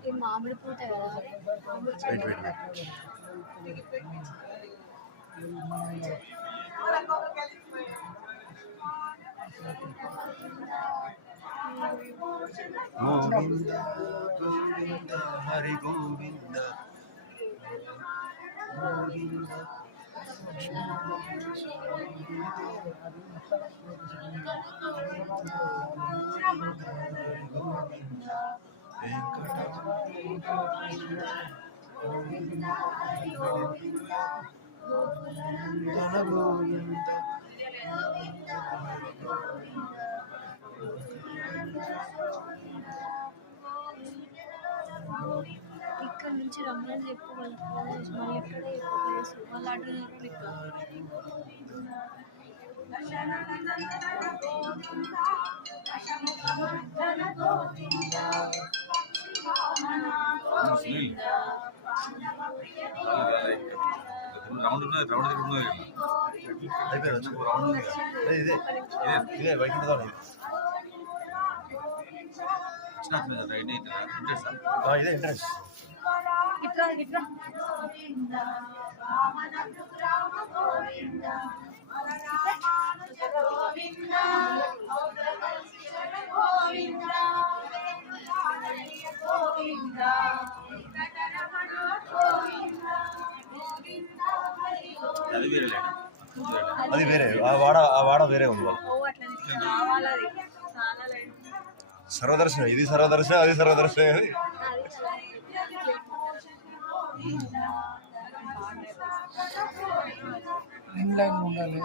ఈ మామిడి పూత కదా గోవింద గోవింద హరి గోవింద గోవింద ఇక్కడ నుంచి రమ్మని చెప్పు వాళ్ళ ప్లేస్ మళ్ళీ ఎక్కడే ప్లేస్ వాళ్ళ అడ్రస్ రౌండ్ ఉన్నది రౌండ్ ఉన్నది అయిపోయింది రౌండ్ ఇదే ఇదే వైకుంఠ ఇదే ఎంట్రన్స్ అది వేరే ఆ వాడ వేరే ఉంది సర్వదర్శనం ఇది సర్వదర్శనం అది సర్వదర్శనం అది ఉండాలి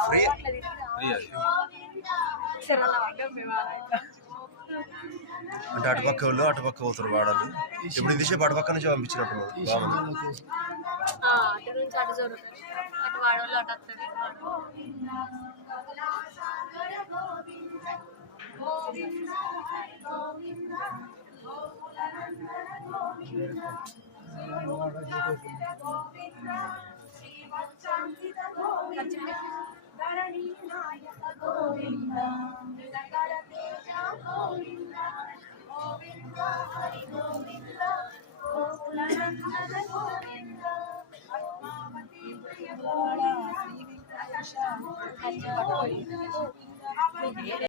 ఫ్రీ అంటే అటుపక్క వాళ్ళు అటుపక్క పోతారు వాడలు ఇప్పుడు ఇంతసేపు అటుపక్క నుంచి పంపించినట్టు